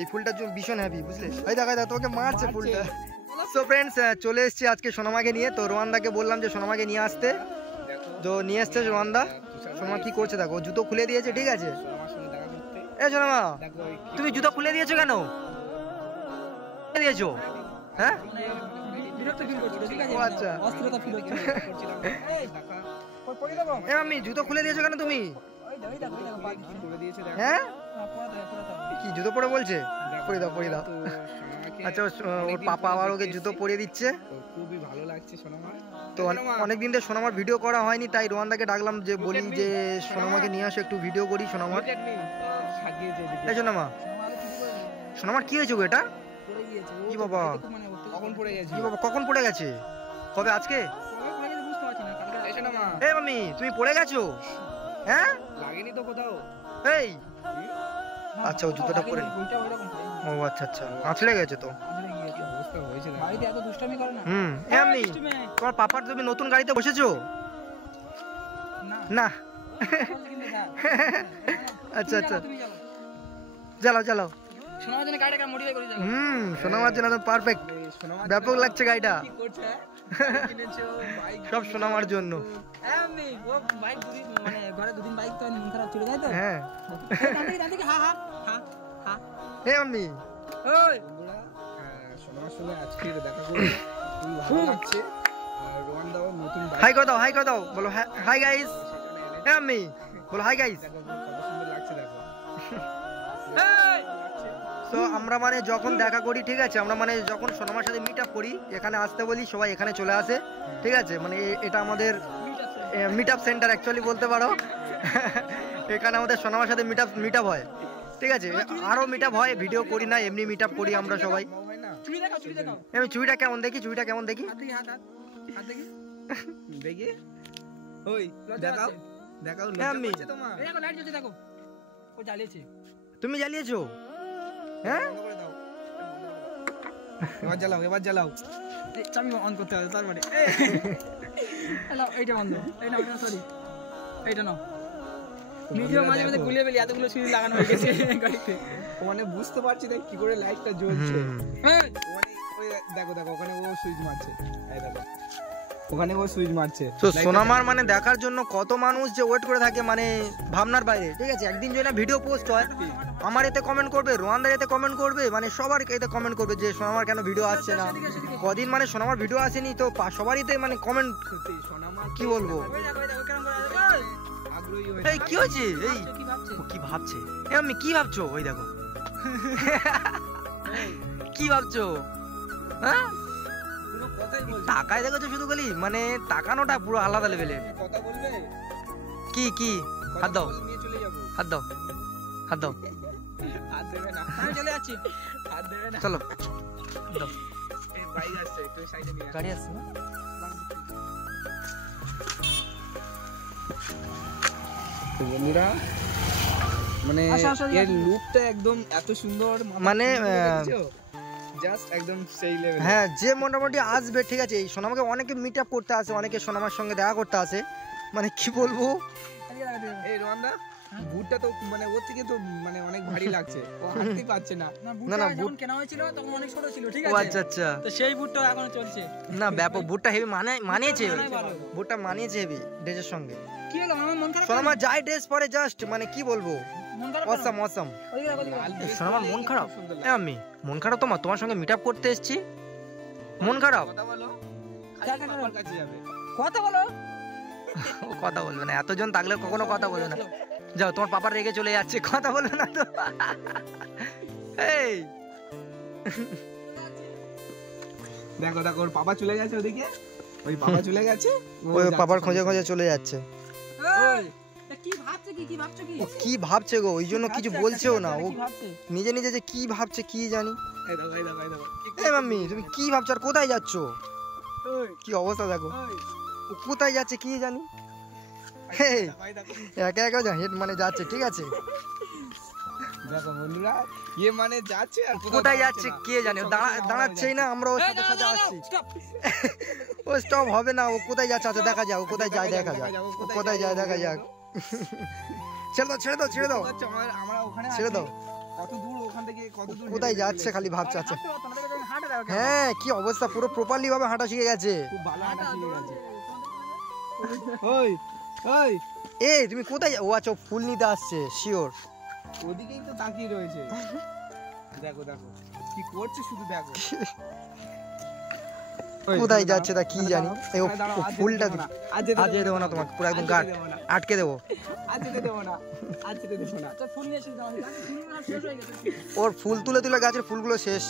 এই ফুলটা ভীষণ হ্যাপি, বুঝলে? এই দেখা তোকে মারছে ফুলটা। সো ফ্রেন্ডস, চলে এসেছি আজকে সোনামাকে নিয়ে। তো রোয়ানদাকে বললাম যে সোনামাকে নিয়ে আসতে, তো নিয়ে এসছে রোয়ানদা। সোনামা কি করছে দেখো, জুতো খুলে দিয়েছে, ঠিক আছে? এ সোনামা, তুমি জুতো খুলে দিয়েছো কেন? দিয়েছো? হ্যাঁ, আচ্ছা। আমি জুতো খুলে দিয়েছো কেন তুমি? হ্যাঁ, কি জুতো পরে বলছে? পরে দাও, পরে দাও। আচ্ছা, ওর পাপা আবার ওকে জুতো পরিয়ে দিচ্ছে। খুবই ভালো লাগছে সোনামা। তো অনেকদিন ধরে সোনামার ভিডিও করা হয়নি, তাই রোয়ানদাকে ডাকলাম যে বলি যে সোনামাকে নিয়ে আসো, একটু ভিডিও করি সোনামার। এই সোনামা, সোনামার কি হয়েছে গো? এটা কি বাবা, কখন পড়ে গেছে? কি বাবা, কখন পড়ে গেছে? কবে? আজকে? এ মামি, তুমি পড়ে গেছো? হ্যাঁ, লাগেনি তো কোথাও? এই আচ্ছা, ও জুতোটা পরে, ও আচ্ছা আচ্ছা, আছড়ে গেছে তো। এমনি তোমার পাপার, তুমি নতুন গাড়িতে বসেছো? না। আচ্ছা আচ্ছা, চালাও চালাও। সোনামার জন্য পারফেক্ট, ব্যাপক লাগছে গাড়িটা। সব সোনামার জন্য। হ্যাঁ, হে মাম্মি, সোনামার সঙ্গে আজকে দেখা করে খুবই ভালো লাগছে। আর রোয়ানদাও নতুন হাই করে দাও, হাই করে দাও, বলো হাই গাইস। হে মাম্মি, বলো হাই গাইস। কত সুন্দর লাগছে দেখো। তো আমরা মানে যখন দেখা করি, ঠিক আছে, আমরা মানে যখন সোনামার সাথে মিট আপ করি, এখানে আসতে বলি, সবাই এখানে চলে আসে, ঠিক আছে? মানে এটা আমাদের মিট আপ সেন্টার অ্যাকচুয়ালি বলতে পারো। এখানে আমাদের সোনামার সাথে মিট আপ হয়, ঠিক আছে? আরো মিট আপ হয়, ভিডিও করি না, এমনি মিট আপ করি আমরা সবাই। আমি চুড়িটা কেমন দেখি, চুড়িটা কেমন দেখি, দেখি। ওই দেখাও, দেখাও। দেখো, তুমি জ্বালিয়েছো? হ্যাঁ, এবার জ্বালাও, এবার জ্বালাও। চাবি অন করতে হবে, তারপরে এইটা বন্ধ, এই না, সরি, এইটা নাও। নিজেও মাঝে মাঝে গুলিয়ে ফেলি, এতগুলো সুইচ লাগানো হয়ে গেছে গাড়িতে। মানে বুঝতে পারছি না কি করে লাইটটা জ্বলছে। মানে ওই দেখো দেখো, ওখানে ও সুইচ মারছে, এই দেখো ওখানে ও সুইচ মারছে। তো সোনামার মানে দেখার জন্য কত মানুষ যে ওয়েট করে থাকে, মানে ভাবনার বাইরে, ঠিক আছে? একদিন যদি ভিডিও পোস্ট হয়, আমার এতে কমেন্ট করবে, রোয়ানদার এতে কমেন্ট করবে, মানে সবার এতে কমেন্ট করবে যে সোনামার কেন ভিডিও আসছে না। কদিন মানে সোনামার ভিডিও আসেনি, তো সবারইতে মানে কমেন্ট, কি বলবো। এই কি হয়েছে? এই কি ভাবছে? আমি কি ভাবছো? ওই দেখো, কি ভাবছো? হ্যাঁ, তাকায় দেখেছো শুধু খালি, মানে তাকানোটা পুরো আলাদা লেভেলের। কথা বলবে কি কি? হাত দাও, হাত দাও, হাত দাও। হাত দেবে না, আমি চলে যাচ্ছি, হাত দেবে না। চলো দাও। এই বাইক আসছে, একটু সাইডে নিয়ে গাড়ি আসছে না? তো বন্ধুরা, মানে এর লুকটা একদম এত সুন্দর, মানে জাস্ট একদম সেই লেভেল। হ্যাঁ, যে মোটামুটি আসবে, ঠিক আছে? এই সোনামাকে অনেকে মিট আপ করতে আসে, অনেকে সোনামার সঙ্গে দেখা করতে আসে, মানে কি বলবো। এই রোয়ানদা, বুটটা তো মানে ওর থেকে তো মানে অনেক ভারী লাগছে, ও হাঁটতে পারছে না। না না, বুট কেনা হয়েছিল তখন অনেক ছোট ছিল, ঠিক ও আছে? আচ্ছা আচ্ছা, তো সেই বুটটা এখনো চলছে। না ব্যাপক, বুটটা হেভি মানিয়েছে, বুটটা মানিয়েছে হেভি ড্রেসের সঙ্গে। কি হলো, আমার মন খারাপ? সোনামা যাই ড্রেস পরে জাস্ট মানে কি বলবো, মন খারাপ? Awesome awesome. ওইদিকে সোনামার মন খারাপ? আমি মন খারাপ? তোমার সঙ্গে মিট আপ করতে এসেছি, মন খারাপ? কথা বলো, খালি পাপার কাছে যাবে। কথা বলো। ও কথা বলবে না, এতজন থাকলে কখনো কথা বলবে না। যাও, তোমার পাপার রেগে চলে যাচ্ছে, কথা বলবে না তো। এই দেখো দেখো, ওর পাপা চলে গেছে ওদিকে, ওই পাপা চলে গেছে, ওই পাপার খোঁজে খোঁজে চলে যাচ্ছে। ওই কি ভাবছে, কি ভাবছো? কি ও কি ভাবছে গো, ওই জন্য কিছু বলছেও না, ও নিজে নিজে যে কি ভাবছে কি জানি। এই দেখো, এই দেখো, এই দেখো। এই মাম্মি, তুমি কি ভাবছো আর কোথায় যাচ্ছ? কি অবস্থা দেখো, ও কোথায় যাচ্ছে কি জানি। একা একা হেড মানে যাচ্ছে, ঠিক আছে? দেখো বন্ধুরা, ইয়ে মানে যাচ্ছে আর কোথায় যাচ্ছে কে জানে, দাঁড়াচ্ছেই না, আমরা ওর সাথে সাথে আসছি। ও স্টপ হবে না, ও কোথায় যাচ্ছে, আচ্ছা দেখা যাক, ও কোথায় যায় দেখা যাক, ও কোথায় যায় দেখা যাক। ছেড়ে দাও, ছেড়ে দাও, ছেড়ে দাও, আমরা ওখানে ছেড়ে দাও। কত দূর ওখান থেকে কত দূর কোথায় হেঁটে যাচ্ছে চলে খালি ভাবছে আচ্ছা হাঁটতে পারতো না, তোকে যখন হাঁটে দাও কেন? হ্যাঁ কি অবস্থা পুরো প্রপারলি ভাবে হাঁটা শিখে গেছে খুব ভালো হাঁটা শিখে গেছে ওই ওই এই তুমি কোথায় ও আচ্ছা ও ফুল নিতে আসছে শিওর ওদিকেই তো তাকিয়ে রয়েছে দেখো দেখো কি করছে শুধু দেখো কোথায় যাচ্ছে তা কি জানি এই ও দাঁড়াও, আজ ফুলটা যেতে দেবো না, আজ দেবো না তোমাকে পুরো একদম গাঢ় আটকে দেবো আজ যেতে দেবো না আজ যেতে দেবো না আচ্ছা, ফুল নিয়ে এসেছিস আমার কাছে, ফুলগুলো সব শেষ হয়ে গেছে। ওর ফুল তুলে তুলে গাছের ফুলগুলো শেষ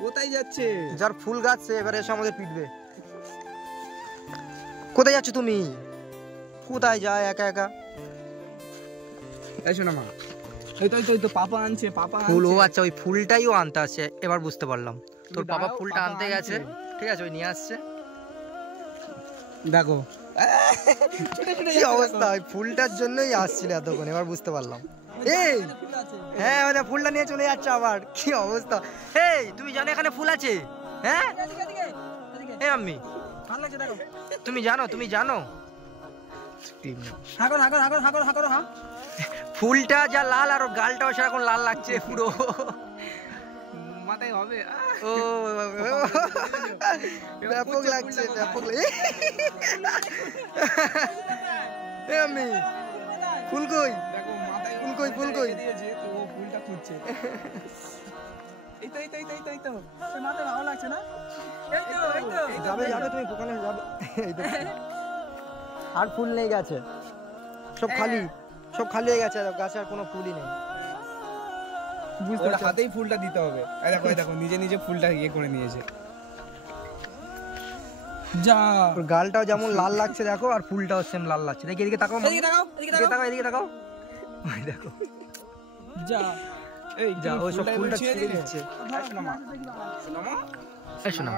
কোথায় যাচ্ছে যার ফুল গাছ সে এবারে এসে আমাদের পিটবে কোথায় যাচ্ছ তুমি কোথায় যায় একা একা এই শোনা মা এই তো পাপা আনছে ফুল ও আচ্ছা ওই ফুলটাই ও আনতে আসছে এবার বুঝতে পারলাম তোর বাবা দাঁড়াও, ফুলটা পাপা আনতে গেছে আনছে। ঠিক আছে ওই নিয়ে আসছে দেখো কি অবস্থা ওই ফুলটার জন্যই আসছিল এতক্ষণ এবার বুঝতে পারলাম এই ফুল আছে। হ্যাঁ মানে ফুলটা নিয়ে চলে যাচ্ছে আবার কি অবস্থা এই তুমি জানো এখানে ফুল আছে হ্যাঁ এদিকে, এদিকে, এদিকে। এই আম্মি ভালো লাগছে, দেখো। তুমি জানো হাগর, হাগর, হাগর, হাগর, হাগর, হা? ফুলটা যা লাল আর ওর গালটাও সেরকম লাল লাগছে পুরো মাথায় হবে ও ব্যাপক লাগছে ব্যাপক এই আম্মি ফুল কই দেখো মাথায় ফুল কই, ফুল কই? দিয়েছে তো ও ফুলটা খুঁজছে এই তো এই মাথায় ভালো লাগছে না? এই তো, এই তো। যাবে তুমি দোকানে যাবে এই তো। আর ফুল নেই গেছে সব খালি হয়ে গেছে গাছে আর কোনো ফুলই নেই বুঝতে ওর পারছো হাতেই ফুলটা দিতে হবে এই দেখো নিজে নিজে ফুলটা ইয়ে করে নিয়েছে যা ওর গালটাও যেমন লাল লাগছে দেখো আর ফুলটাও সেম লাল লাগছে দেখি এদিকে তাকাও এদিকে তাকাও, এদিকে তাকাও। এদিকে তাকাও ওই দেখো যা এই যা ও সব ফুলটা ছিঁড়ে দিচ্ছে এই শোনো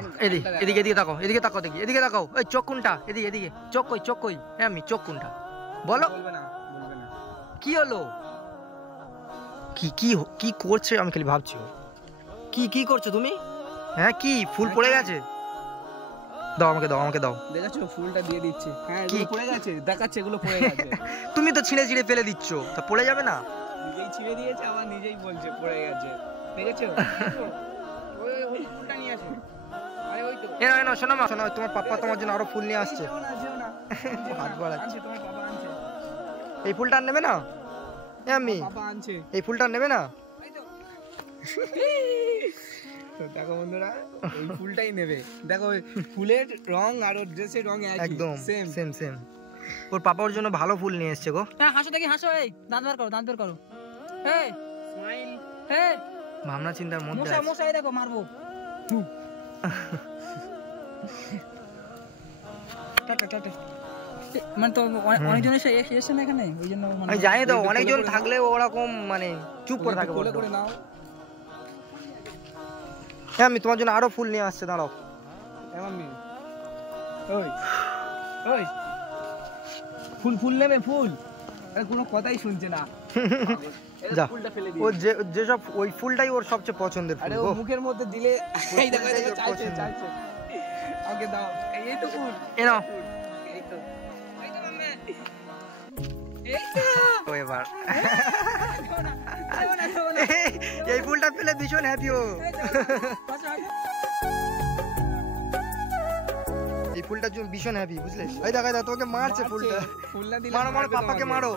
এদিকে তাকাও দেখি এদিকে তাকাও এই চোখ কোনটা এদিকে চোখ কই হ্যাঁ আমি চোখ কোনটা বলো বলবে না কি হলো কি করছে আমি খালি ভাবছি ও। কি করছো তুমি হ্যাঁ কি ফুল পড়ে গেছে দাও আমাকে দাও দেখাচ্ছ ফুলটা দিয়ে দিচ্ছে হ্যাঁ কি? এগুলো পড়ে গেছে দেখাচ্ছে এগুলো পড়ে গেছে তুমি তো ছিঁড়ে ফেলে দিচ্ছ তা পড়ে যাবে না নিজেই ছিঁড়ে দিয়েছে আবার নিজেই বলছে পড়ে গেছে দেখেছো ওই ফুলটা নিয়ে আসো। আরে ওই তো। এনো শোনো মা শোনো তোমার পাপা তোমার জন্য আরো ফুল নিয়ে আসছে যেও না হাত বাড়াচ্ছে আনছে তোমার বাবা আনছে এই ফুলটা আর নেবে না এ আমি বাবা আনছে এই ফুলটা আর নেবে না তো দেখো বন্ধুরা এই ফুলটাই নেবে দেখো ওই ফুলের রং আর ওর ড্রেসের রং একই একদম সেম সেম ওর পাপা ওর জন্য ভালো ফুল নিয়ে এসছে গো হ্যাঁ, হাসো দেখি, হাসো। এই দাঁত বের করো। এই স্মাইল। এই ভাবনা চিন্তার মধ্যে আছে। মশাই দেখো, মারবো। মানে তো অনেকজন এসে না এখানে, ওই জন্য মানে আমি জানি তো অনেকজন থাকলে ওরকম মানে চুপ করে থাকে কোলে বড্ড। করে নাও হ্যাঁ আমি তোমার জন্য আরো ফুল নিয়ে আসছে দাঁড়াও এমনি ওই ওই ফুল নেবে ফুল আরে কোনো কথাই শুনছে না যা ফুলটা ফেলে ও দিয়ে যেসব ওই ফুলটাই ওর সবচেয়ে পছন্দের ফুল আরে ও গো। মুখের মধ্যে দিলে এই দেখো ফুলটাই ওর চাইছে পছন্দ। চাইছে ওকে দাও এই তো ফুল এ নাও এই তো মাম্মা ও এবার এই ফুলটা পেলে ভীষণ হ্যাপি ও এই ফুলটার জন্য ভীষণ হ্যাপি বুঝলে এই দেখা দাও তোকে মারছে ফুলটা ফুল না দিলে মারো মারবে পাপাকে তোমাকে। মারো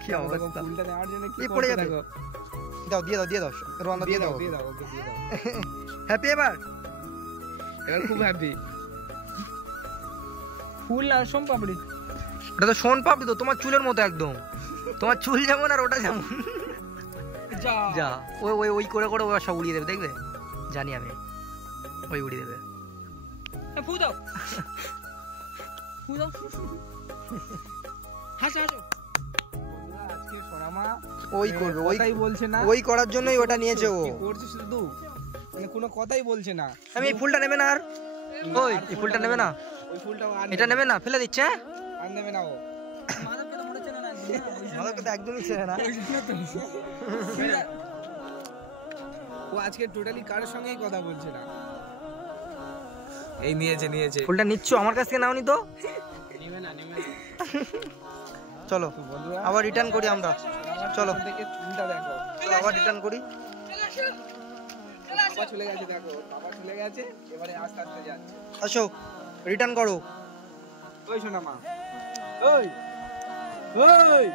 কি দেখো, অবস্থা ফুলটা নেওয়ার জন্য কি এই পড়ে করছে যাবে। দেখো। দিয়ে দাও রওনা দিয়ে দিয়ে দাও দাও দিয়ে দাও ওকে দিয়ে দাও হ্যাপি এবার এবার খুব হ্যাপি ফুল আর সোম পাপড়ি। ওটা তো শোন পাবি তো তোমার চুলের মতো একদম তোমার চুল যেমন আর ওটা যেমন যা যা ওই করে ও সব উড়িয়ে দেবে দেখবে জানি আমি ওই উড়িয়ে দেবে ফু দাও, ফু দাও। হাসো হাসো। বন্ধুরা, আজকে সোনামা ওই করবে ওই কথাই বলছে না ওই করার জন্যই ওটা নিয়েছে ও কি করছে শুধু মানে কোনো কথাই বলছে না আমি এই ফুলটা নেবে না আর ওই এই ফুলটা নেবে না ওই ফুলটা আর এটা নেবে না ফেলে দিচ্ছে হ্যাঁ? আর নেবে না ও মাধবকে তো মনে চেনে না একদম, না? ওই মাধবকে তো একদমই ছেড়ে না ও আজকে টোটালি কারোর সঙ্গেই কথা বলছে না এই নিয়েছে ফুলটা নিচ্ছ আমার কাছ থেকে নাওনি তো চলো তো বন্ধুরা আবার রিটার্ন করি আমরা, চলো ওখান থেকে চুলটা দেখো, চলো আবার রিটার্ন করি। বাবা চলে গেছে দেখো, বাবা চলে গেছে, এবারে আস্তে আস্তে যাচ্ছে। আসো রিটার্ন করো। ওই শোনা মা, ওই ওই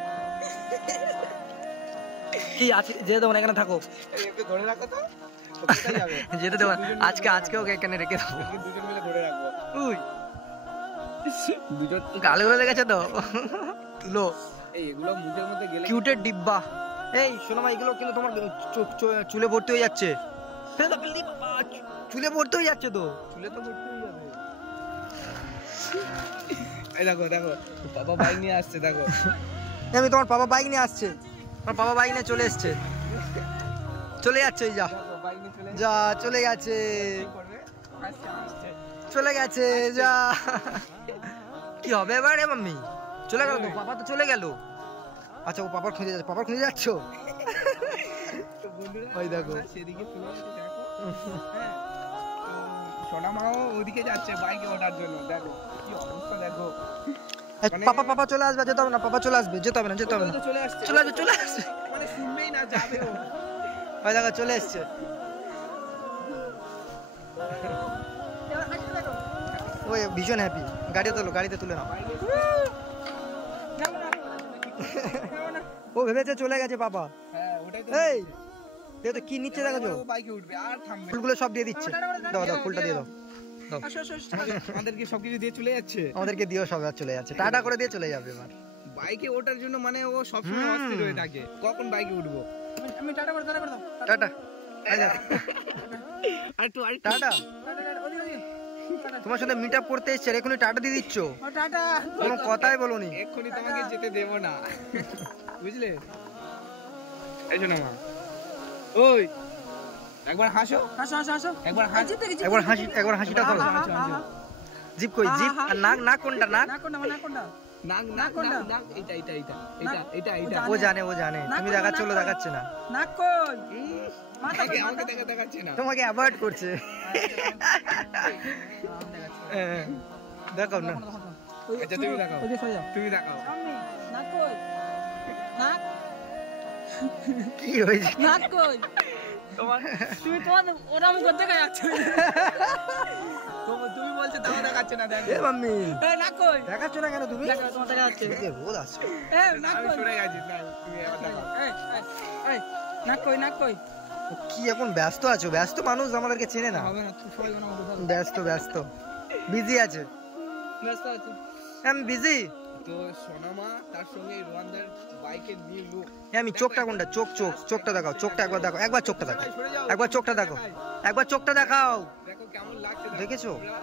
কি আছে যেতে দেবো না, এখানে থাকো, এই একটু ধরে রাখো তো, ও কোথায় যাবে? যেতে দেবো না। আজকে ওকে এখানে রেখে দেবো। ওকে দুজন মিলে ধরে রাখবো। উই দুজন গালগুলো দেখেছো তো, তুলো এই এগুলো মুখের মধ্যে গেলে কিউটের ডিব্বা। এই শোনো মা, এগুলো কিন্তু তোমার চুলে ভর্তি হয়ে যাচ্ছে, ফেলে দাও, ফেলে দিই বাবা, চুলে ভর্তি হয়ে যাচ্ছে তো। চুলে তো ভর্তি হয়ে যাবে। এই দেখো দেখো বাবা বাইক নিয়ে আসছে দেখো। আমি তোমার বাবা বাইক নিয়ে আসছে, আমার বাবা বাইক নিয়ে চলে এসছে, চলে যাচ্ছে, ওই যা দেখো বাইক নিয়ে চলে যা চলে গেছে, কি করবে? আসছে আসছে। চলে গেছে যা। কি হবে এবারে মাম্মি? চলে গেল তো, পাপা তো চলে গেল। আচ্ছা ও পাপার খুঁজে যাচ্ছে, পাপার খুঁজে যাচ্ছ? তো বন্ধুরা ওই দেখো। আমরা সেদিকে চলে গেছি দেখো। হ্যাঁ, তো সোনা মাও ওদিকে যাচ্ছে বাইকে ওঠার জন্য, দেখো কি অবস্থা দেখো। এই, পাপা চলে আসবে, যেতে হবে না, পাপা চলে আসবে, যেতে হবে না, যেতে হবে ও না, তো চলে আসছে, চলে আসবে। মানে শুনবেই না, যাবে ও। ওই দেখো চলে এসছে। ওই ভীষণ হ্যাপি, গাড়িতে তুলে নাও। ও ভেবেছে চলে গেছে পাপা। হ্যাঁ ওটাই তো। এই দেখো তো কি নিচ্ছে, দেখো তো, ও বাইকে উঠবে আর থামবে না। ফুলগুলো সব দিয়ে দিচ্ছে। দাও দাও ফুলটা দিয়ে দাও, দাও আসো আসো আসো। আমাদেরকে সবকিছু দিয়ে চলে যাচ্ছে। আমাদেরকে দিও, সব আর চলে যাচ্ছে, টাটা করে দিয়ে চলে যাবে এবার। বাইকে ওঠার জন্য মানে ও সবসময় অস্থির হয়ে থাকে, কখন বাইকে উঠবো। আমি টাটা করে দাও টাটা, এই দেখো, আর একটু টাটা। টাটা ওদিকে ওদিকে টাটা তোমার সাথে মিট আপ করতে এসছে, আর এখনই টাটা দিয়ে দিচ্ছ, ও টাটা কোনো কথাই বলোনি। এক্ষুনি তোমাকে যেতে দেব না, বুঝলে? এই শোনো মা, ওই একবার হাসো, আসো আসো আসো একবার হাসো, একবার হাসিটা করো। জিপ কই, জিপ আর নাক কোনটা, নাক? না কোনটা না কোনটা নাক নাক নাক কোনটা? নাক এটা এটা এটা এটা এটা এটা ও জানে, তুমি দেখাচ্ছ, ওগুলো দেখাচ্ছে না, নাক কই মাথা কই আমাকে দেখাচ্ছে না। তোমাকে অ্যাভয়েড করছে। হ্যাঁ, দেখো না, আচ্ছা তুমি দেখাও, ওদিকে সরে যাও তুমি দেখাও। সামনে নাক কই নাক কি হয়েছে? নাক কই তোমার তুমি তোমার ওরম করতে গিয়ে যাচ্ছ তুমি বলছো তাও দেখাচ্ছে না, দেখো এ মাম্মি, এই নাক কই দেখাচ্ছ না কেন তুমি? দেখো তোমার দেখা যাচ্ছে এদিকে রোদ আছে। এই নাক আমি কই সরে গেছি, না তুমি এবার দেখাও। এই এই নাক কই নাক কই ও কি এখন ব্যস্ত আছো? ব্যস্ত মানুষ আমাদেরকে চেনে না, হবে না তুই সবাই না বলতে ব্যস্ত বিজি আছে। ব্যস্ত আছি আমি বিজি। তো সোনামা তার সঙ্গে রোয়ান্দার বাইকের নিয়ে লোক, আমি চোখটা কোনটা, চোখটা দেখাও, চোখটা একবার দেখো, একবার চোখটা দেখাও, সরে যাও, একবার চোখটা দেখো, একবার চোখটা দেখাও। দেখো কেমন লাগছে দেখো। দেখেছো? তোমরা,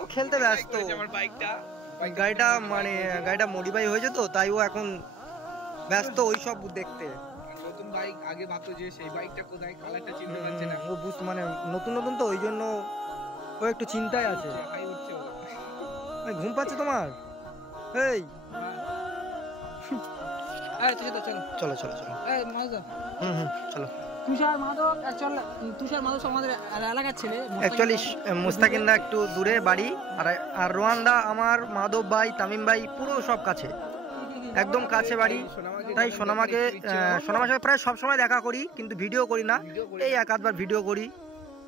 ও খেলতে ব্যস্ত। করেছে আমার বাইকটা, গাড়িটা মডিফাই হয়েছে তো, তাই ও এখন ব্যস্ত ওই সব দেখতে। নতুন বাইক আগে ভাবতো যে সেই বাইকটা কোথায়, কালারটা চিনতে পারছে না, ও মানে নতুন তো, ওই জন্য ও একটু চিন্তায় আছে। হাই উঠছে ও। এই, ঘুম পাচ্ছে তোমার? এই এই তুই তো চলো চলো এই মাদক চলো। তুষার মাদক চল তুষার মাদক আমাদের এলাকার ছেলে অ্যাকচুয়ালি মুস্তাকিন্দা একটু দূরে বাড়ি, আর রোয়ান্দা আমার মাধব ভাই, তামিম ভাই পুরো সব কাছে, একদম কাছে বাড়ি। তাই সোনামাকে সোনামার সাথে প্রায় সব সময় দেখা করি, কিন্তু ভিডিও করি না, এই এক আধবার ভিডিও করি,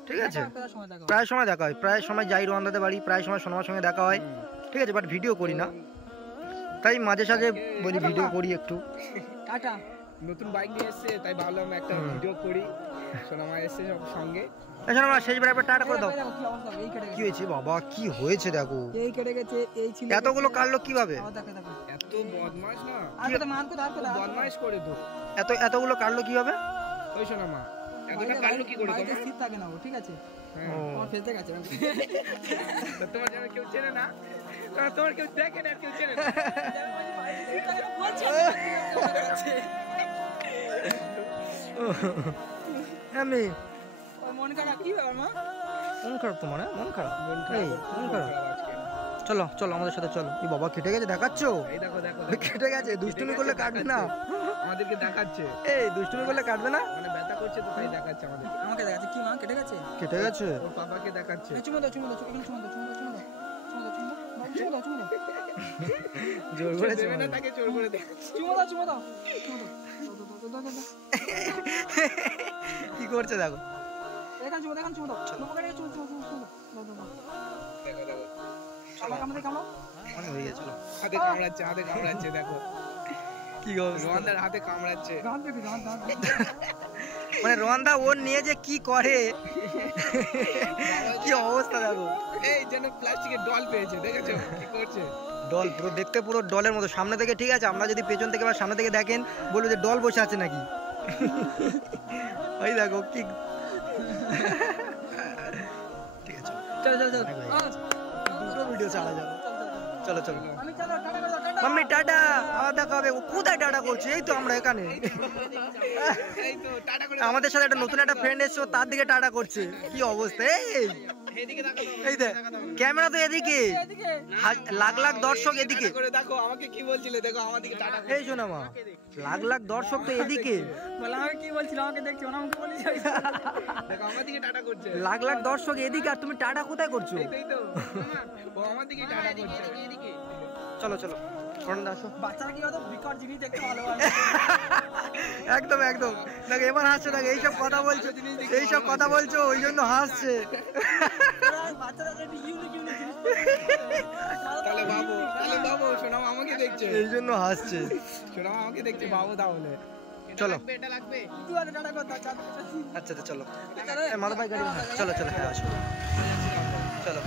ঠিক আছে? সময় দেখো প্রায় সময় দেখা হয়, প্রায় সময় যাই রোয়ান্দাতে বাড়ি, প্রায় সময় সোনামার সঙ্গে দেখা হয়, ঠিক আছে, বাট ভিডিও করি না। তাই মাঝে সাঝে বলি ভিডিও করি একটু। টাটা নতুন বাইক নিয়ে এসেছে, তাই ভাবলাম একটা ভিডিও করি। সোনামা এসেছে সব সঙ্গে। সোনামা শেষবার একবার টাটা করে দাও। দেখো কি অবস্থা এই কেটে কি হয়েছে বাবা, কি হয়েছে দেখো, এই কেটে গেছে এই ছিল এতগুলো কাটলো কিভাবে? দেখো দেখো এত বদমাশ না, আর তো মান কো খুব বদমাশ করে তো। এতগুলো কাটলো কিভাবে? ওই সোনামা এতটা কাটলো কি করে বাইরে তোমার? স্থির থাকে না ও, ঠিক আছে হ্যাঁ। আমার ফেলতে গেছে তো তোমার যেন কেউ চেনে না, কারণ তোমার কেউ দেখে না, কেউ চেনে না। আমি মন খারাপ কি ব্যাপার মা মন খারাপ তোমার? মন খারাপ, মন এই, খারাপ, মন খারাপ। আজকে। চলো আমাদের সাথে চলো। এই বাবা কেটে গেছে, দেখাচ্ছ? এই দেখো দেখো কেটে গেছে, দুষ্টুমি করলে কাটবে না, আমাদেরকে দেখাচ্ছে, এই দুষ্টুমি করলে কাটবে না। মানে ব্যথা করছে তো তাই দেখাচ্ছে আমাদের। আমাকে দেখাচ্ছে কি মা কেটে গেছে কেটে গেছে, ওর পাপাকে দেখাচ্ছে। চুমো দাও চুমো দাও চুমো দাও চুমো দাও চুমো দাও চুমো দাও চুমো দাও চুমো দাও জোর করে দেবে না তাকে জোর করে দে। চুমো দাও চুমো দাও চুমো দাও দাও, দাও, দাও, দাও। কি করছে দেখো। এখানে চুমো দাও এখানে চুমো দাও লোকের চুমো চুমো চুমো চুমো দাও দাও দাও দেখো দেখো আমাদের কামড়াও অনেক হয়ে গেছিল। হাতে কামড়াচ্ছে দেখো কি অবস্থা। রোহানদার হাতে কামড়াচ্ছে। গান দেখি গান গান মানে রোহানদা ওর নিয়ে যে কি করে, কি অবস্থা দেখো। এই যেন প্লাস্টিকের ডল পেয়েছে, দেখেছো কি করছে? ডল পুরো দেখতে পুরো ডলের মতো সামনে থেকে, ঠিক আছে। আমরা যদি পেছন থেকে বা সামনে থেকে দেখেন বলবো যে ডল বসে আছে নাকি। ওই দেখো কি, ঠিক আছে চল চল চল অনেক হয়ে গেছে। দুটো ভিডিও ছাড়া যাবে। চলো চলো আমি চলো টাটা করে দাও টাটা মাম্মি টাটা, আবার দেখা হবে। ও কোথায় টাটা করছে? এই তো আমরা এখানে। এই তো টাটা করে আমাদের সাথে একটা নতুন একটা ফ্রেন্ড এসছে, ও তার দিকে টাটা করছে। কি অবস্থা। এই এদিকে তাকাও। এই দেখ ক্যামেরা তো এদিকে, এদিকে লাখ লাখ দর্শক এদিকে। টাটা করে দেখো আমাকে কি বলছিলে, দেখো আমার দিকে টাটা করে। এই শোনা মা, লাখ লাখ দর্শক তো এদিকে, বলে আমি কি বলছিলাম আমাকে দেখছো না আমাকে বলিস দেখো আমার দিকে টাটা করছে। লাখ লাখ দর্শক এদিকে, আর তুমি টাটা কোথায় করছো? এই তো ও আমার দিকে টাটা করছে। চলো চলো ফোনটা আসো। বাচ্চারা কি হতো বিকট জিনিস দেখতে ভালোবাসে একদম একদম দেখো এবার হাসছে, দেখো এইসব কথা বলছো, এইসব কথা বলছো ওই জন্য হাসছে। বাচ্চারা যে ইউনিক ইউনিক জিনিস তাহলে বাবু শোনাও আমাকে দেখছে, এই জন্য হাসছে। শোনাও আমাকে দেখছে বাবু তাহলে। চলো তুই আরে টাটা কর আচ্ছা তো চলো। মাথা ভাই গাড়ি, চলো চলো হ্যাঁ আসো চলো।